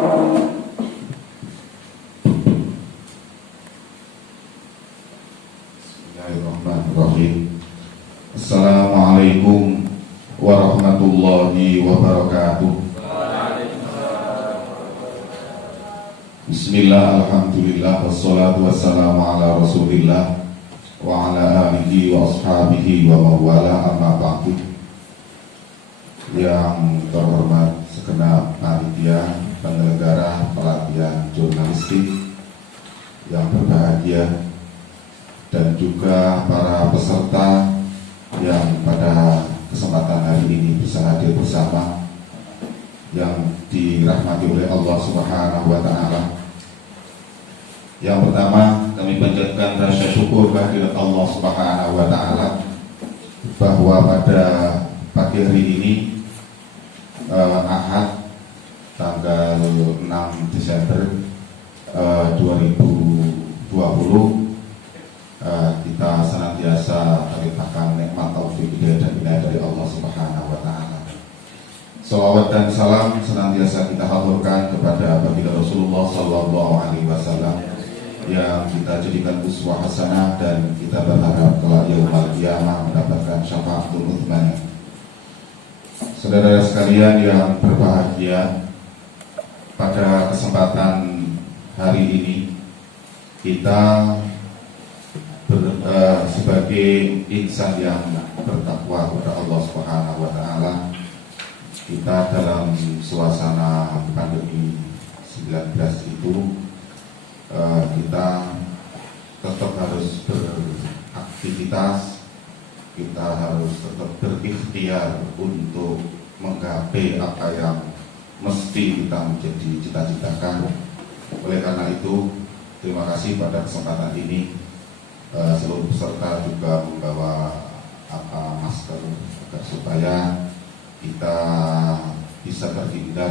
Bismillahirrahmanirrahim. Assalamualaikum warahmatullahi wabarakatuh. Bismillah, alhamdulillah, wassalatu wassalamu ala rasulillah wa ala alihi wa ashabihi wa mawala, amma ba'du. Yang terhormat segenap panitia penyelenggara pelatihan jurnalistik yang berbahagia, dan juga para peserta yang pada kesempatan hari ini bisa hadir bersama, yang dirahmati oleh Allah Subhanahu wa Ta'ala. Yang pertama, kami panjatkan rasa syukur kehadirat Allah Subhanahu wa Ta'ala bahwa pada pagi hari ini, Ahad tanggal 6 Desember 2020, kita senantiasa melimpahkan nikmat taufik hidayah dan inayah dari Allah Subhanahu wa Ta'ala. Salawat dan salam senantiasa kita haturkan kepada baginda Rasulullah Sallallahu Alaihi Wasallam yang kita jadikan uswah hasanah, dan kita berharap kelak yaumul qiyamah mendapatkan syafaatul utsman. Saudara sekalian yang berbahagia, pada kesempatan hari ini kita sebagai insan yang bertakwa kepada Allah Subhanahu wa Ta'ala, kita dalam suasana pandemi 19 itu kita tetap harus beraktivitas, kita harus tetap berikhtiar untuk menggapai apa yang mesti kita menjadi cita-citakan. Oleh karena itu, terima kasih pada kesempatan ini. Seluruh peserta juga membawa masker agar supaya kita bisa terhindar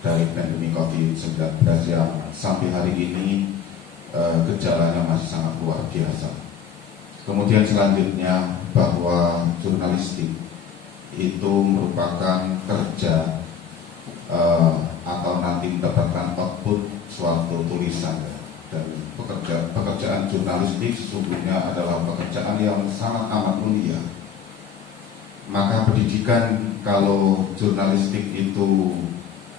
dari pandemi COVID-19 yang sampai hari ini gejalanya masih sangat luar biasa. Kemudian selanjutnya, bahwa jurnalistik itu merupakan kerja atau nanti mendapatkan output suatu tulisan. Dan pekerjaan jurnalistik sesungguhnya adalah pekerjaan yang sangat amat mulia. Maka pendidikan, kalau jurnalistik itu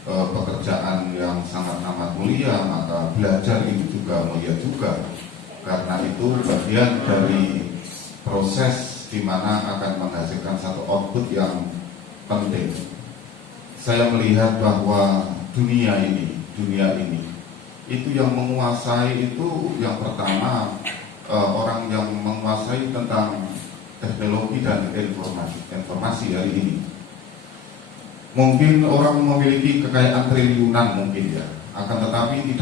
pekerjaan yang sangat amat mulia, maka belajar itu juga mulia juga. Karena itu bagian dari proses di mana akan menghasilkan satu output yang penting. Saya melihat bahwa dunia ini itu yang menguasai, itu yang pertama orang yang menguasai tentang teknologi dan informasi hari ini. Mungkin orang memiliki kekayaan triliunan mungkin ya, akan tetapi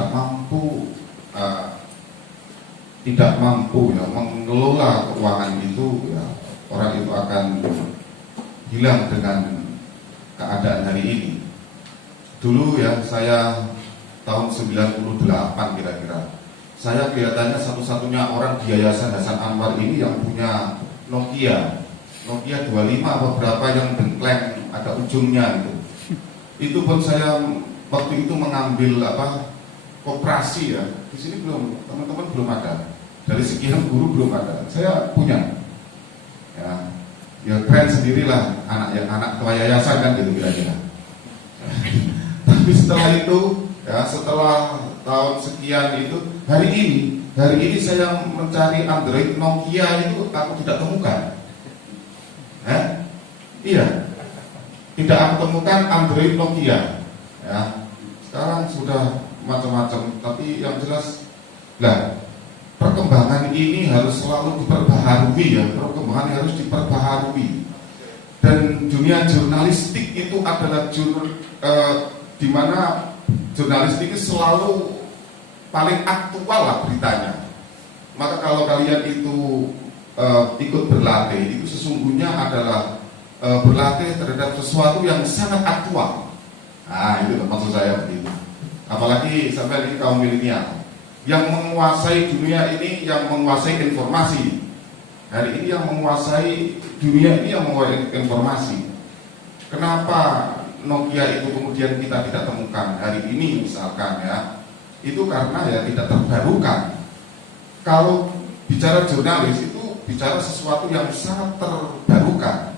tidak mampu ya mengelola keuangan itu ya, orang itu akan hilang dengan keadaan hari ini. Dulu ya, saya tahun 98 kira-kira, saya kelihatannya satu-satunya orang di Yayasan Hasan Anwar ini yang punya Nokia 25 beberapa yang dengkleng ada ujungnya itu. Itu pun saya waktu itu mengambil koperasi ya. Di sini belum, teman-teman belum ada. Dari sekian guru belum ada. Saya punya. Ya keren sendirilah anak ketua yayasan kan gitu kira-kira. Tapi setelah itu ya, setelah tahun sekian itu, hari ini saya mencari Android Nokia itu aku tidak temukan. Iya, tidak aku temukan Android Nokia. Ya, sekarang sudah macam-macam. Tapi yang jelas, perkembangan ini harus selalu diperbaharui ya. Perkembangan harus diperbaharui. Dan dunia jurnalistik itu adalah di mana jurnalistik itu selalu paling aktual lah beritanya. Maka kalau kalian itu ikut berlatih, itu sesungguhnya adalah berlatih terhadap sesuatu yang sangat aktual. Nah, itu maksud saya begitu. Apalagi sampai ini kaum milenial yang menguasai dunia ini, yang menguasai informasi. Hari ini yang menguasai dunia ini yang menguasai informasi. Kenapa Nokia itu kemudian kita tidak temukan hari ini misalkan ya, itu karena ya tidak terbarukan. Kalau bicara jurnalis itu bicara sesuatu yang sangat terbarukan.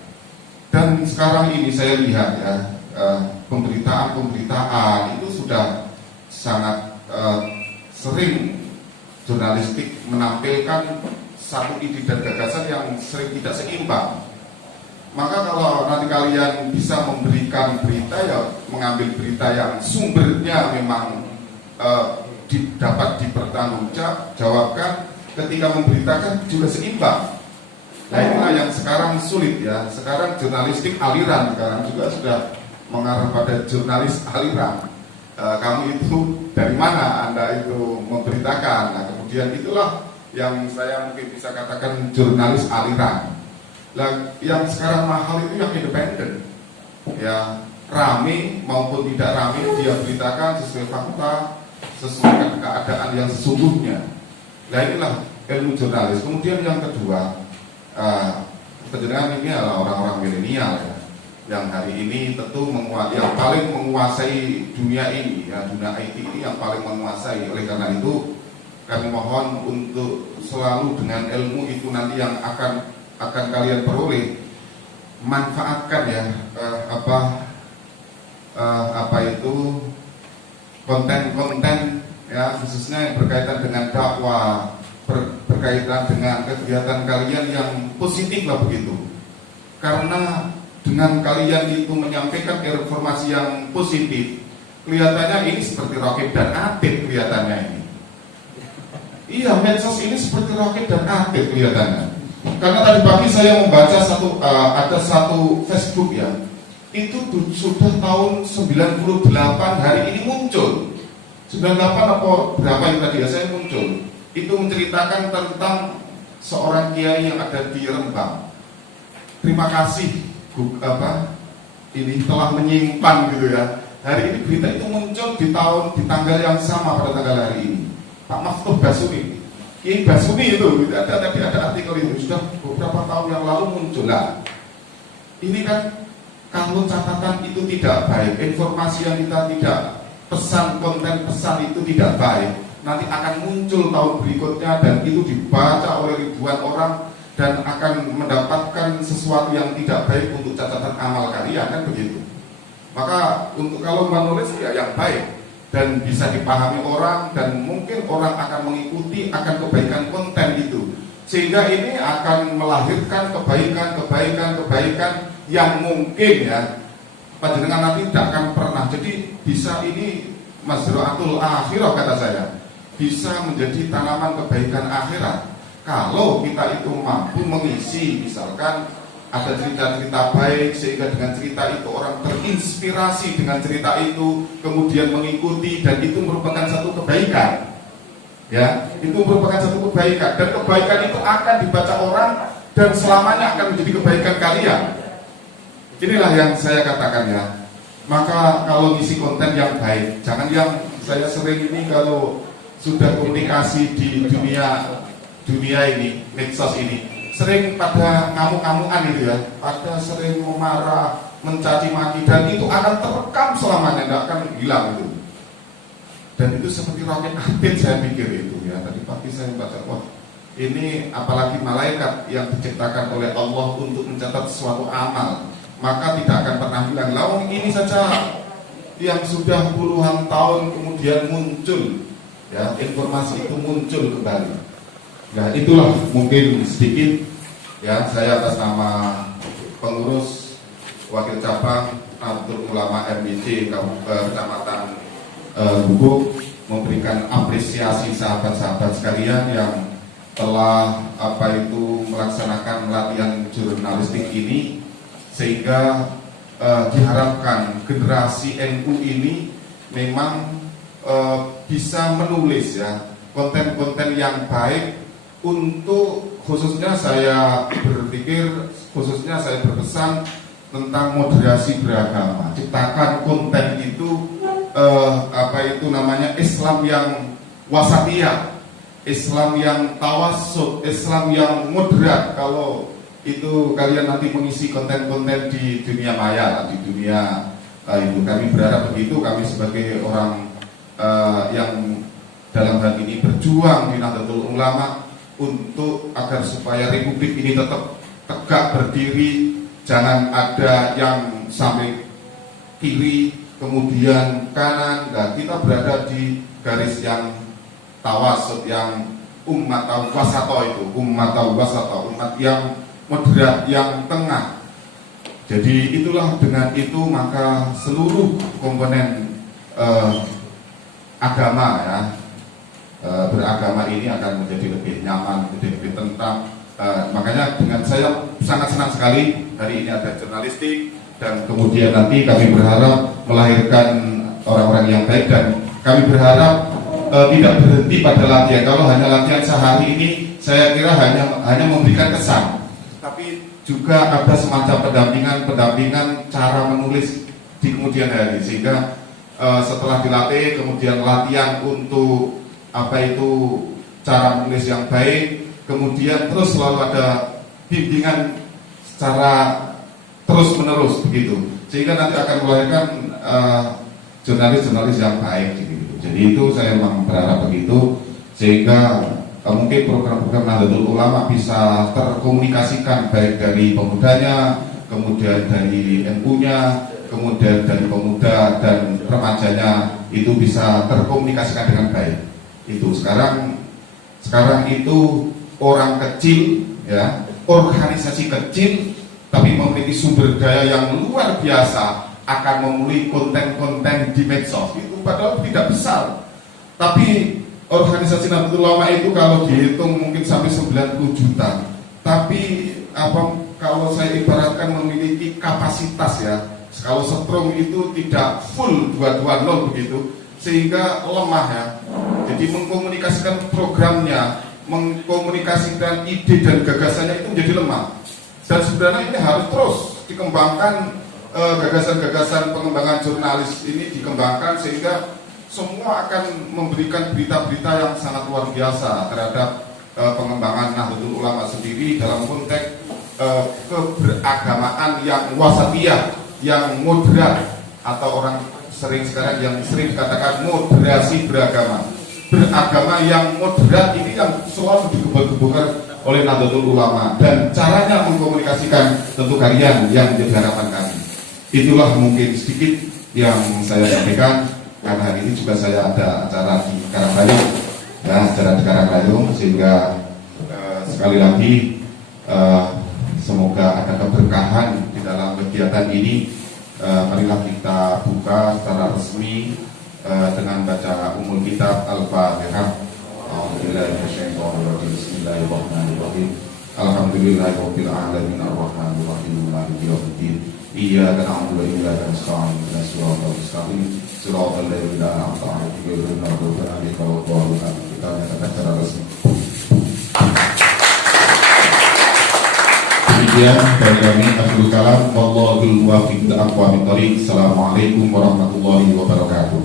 Dan sekarang ini saya lihat ya, pemberitaan itu sudah sangat sering jurnalistik menampilkan satu ide dan gagasan yang sering tidak seimbang. Maka kalau nanti kalian bisa memberikan berita, ya mengambil berita yang sumbernya memang dapat dipertanggungjawabkan, ketika memberitakan juga seimbang. Nah inilah yang sekarang sulit ya. Sekarang jurnalistik aliran sekarang juga sudah mengarah pada jurnalis aliran. Kamu itu dari mana Anda itu memberitakan? Nah kemudian itulah yang saya mungkin bisa katakan jurnalis aliran. Nah, yang sekarang mahal itu yang independen, ya rame maupun tidak rame dia beritakan sesuai fakta, sesuai dengan keadaan yang sesungguhnya. Nah inilah ilmu jurnalis. Kemudian yang kedua, penjenengan ini adalah orang-orang milenial ya, yang hari ini tentu yang paling menguasai dunia ini, ya dunia IT ini yang paling menguasai. Oleh karena itu kami mohon untuk selalu dengan ilmu itu nanti yang akan kalian peroleh, manfaatkan ya apa itu konten-konten ya, khususnya yang berkaitan dengan dakwah, berkaitan dengan kegiatan kalian yang positif lah begitu. Karena dengan kalian itu menyampaikan informasi yang positif, kelihatannya ini seperti Roket dan Atit kelihatannya ini. Iya, medsos ini seperti Roket dan Atit kelihatannya. Karena tadi pagi saya membaca ada satu Facebook ya, itu sudah tahun 98 hari ini muncul. 98 apa berapa yang tadi ya saya muncul. Itu menceritakan tentang seorang kiai yang ada di Rembang. Terima kasih ini telah menyimpan gitu ya. Hari ini berita itu muncul di tanggal yang sama pada tanggal hari ini. Pak Maftub Basumi, Kiai Basumi itu ada artikel itu sudah beberapa tahun yang lalu muncul. Nah, ini kan kalau catatan itu tidak baik, informasi yang kita tidak konten pesan itu tidak baik, nanti akan muncul tahun berikutnya dan itu dibaca oleh ribuan orang dan akan mendapatkan sesuatu yang tidak baik untuk catatan amal kalian, kan begitu. Maka untuk kalau menulis ya yang baik dan bisa dipahami orang, dan mungkin orang akan mengikuti akan kebaikan konten itu, sehingga ini akan melahirkan kebaikan yang mungkin ya panjenengan nanti tidak akan pernah. Jadi bisa ini mazra'atul akhirah kata saya, bisa menjadi tanaman kebaikan akhirat kalau kita itu mampu mengisi, misalkan ada cerita-cerita baik sehingga dengan cerita itu orang terinspirasi dengan cerita itu, kemudian mengikuti, dan itu merupakan satu kebaikan. Ya, itu merupakan satu kebaikan, dan kebaikan itu akan dibaca orang dan selamanya akan menjadi kebaikan kalian. Inilah yang saya katakan ya. Maka kalau ngisi konten yang baik, jangan yang saya sering ini kalau sudah komunikasi di dunia ini, medsos ini, sering pada ngamuk-ngamukan gitu ya, pada sering memarah, mencaci maki, dan itu akan terekam selamanya, tidak akan hilang itu. Dan itu seperti Roket Atit saya pikir itu ya. Tadi pagi saya baca, wah ini apalagi malaikat yang diciptakan oleh Allah untuk mencatat suatu amal, maka tidak akan pernah hilang. Lalu ini saja yang sudah puluhan tahun kemudian muncul ya, informasi itu muncul kembali. Nah itulah mungkin sedikit ya, saya atas nama pengurus wakil cabang Nahdlatul Ulama MIC Kecamatan Gubuk memberikan apresiasi sahabat-sahabat sekalian yang telah melaksanakan latihan jurnalistik ini, sehingga diharapkan generasi NU ini memang bisa menulis ya konten-konten yang baik. Untuk khususnya saya berpesan tentang moderasi beragama. Ciptakan konten itu Islam yang wasatiyah, Islam yang tawassut, Islam yang moderat. Kalau itu kalian nanti mengisi konten-konten di dunia maya, di dunia Itu kami berharap begitu. Kami sebagai orang yang dalam hal ini berjuang di Nahdlatul Ulama untuk agar supaya republik ini tetap tegak berdiri, jangan ada yang sampai kiri kemudian kanan. Dan kita berada di garis yang tawasud, yang umat wasato, itu umat wasato, umat yang moderat, yang tengah. Jadi itulah, dengan itu maka seluruh komponen agama ya, beragama ini akan menjadi lebih nyaman, menjadi lebih tentram. Makanya dengan saya sangat senang sekali hari ini ada jurnalistik, dan kemudian nanti kami berharap melahirkan orang-orang yang baik, dan kami berharap tidak berhenti pada latihan. Kalau hanya latihan sehari ini, saya kira hanya memberikan kesan, tapi juga ada semacam pendampingan cara menulis di kemudian hari, sehingga setelah dilatih kemudian latihan untuk cara menulis yang baik, kemudian terus selalu ada bimbingan secara terus menerus begitu, sehingga nanti akan melahirkan jurnalis-jurnalis yang baik gitu. Jadi itu saya memang berharap begitu, sehingga mungkin program-program Nahdlatul Ulama bisa terkomunikasikan baik dari pemudanya, kemudian dari NU-nya, kemudian dari pemuda dan remajanya, itu bisa terkomunikasikan dengan baik. Itu sekarang itu orang kecil ya, organisasi kecil tapi memiliki sumber daya yang luar biasa, akan memulai konten-konten di medsos itu padahal tidak besar, tapi organisasi Nahdlatul Ulama itu kalau dihitung mungkin sampai 90 juta, tapi kalau saya ibaratkan memiliki kapasitas ya, kalau setrum itu tidak full 220 begitu, sehingga lemah ya. Jadi mengkomunikasikan programnya, mengkomunikasikan ide dan gagasannya itu menjadi lemah. Dan sebenarnya ini harus terus dikembangkan, gagasan-gagasan pengembangan jurnalis ini dikembangkan, sehingga semua akan memberikan berita-berita yang sangat luar biasa terhadap pengembangan Nahdlatul Ulama sendiri dalam konteks keberagamaan yang wasatiyah, yang moderat, atau orang sekarang yang sering dikatakan moderasi beragama. Beragama yang moderat ini yang selalu digebor-geborkan oleh Nahdlatul Ulama, dan caranya mengkomunikasikan tentu kalian yang menjadi harapan kami. Itulah mungkin sedikit yang saya sampaikan, karena hari ini juga saya ada acara di Karangrayung ya, acara di Karangrayung, sehingga sekali lagi semoga ada keberkahan di dalam kegiatan ini. Marilah kita buka secara resmi dengan baca umul kitab Al-Fatihah. Bismillahirrahmanirrahim. Alhamdulillahirabbil alamin arrahmanir rahim maliki yaumiddin. Iyyaka na'budu wa iyyaka nasta'in ihdinas siratal mustaqim siratal ladzina an'amta 'alaihim ghairil maghdubi 'alaihim waladdallin. Kita nyatakan secara resmi. Demikian dari kami, akhirul kalam, wallahul muwaffiq ila aqwamit thoriq. Assalamualaikum warahmatullahi wabarakatuh.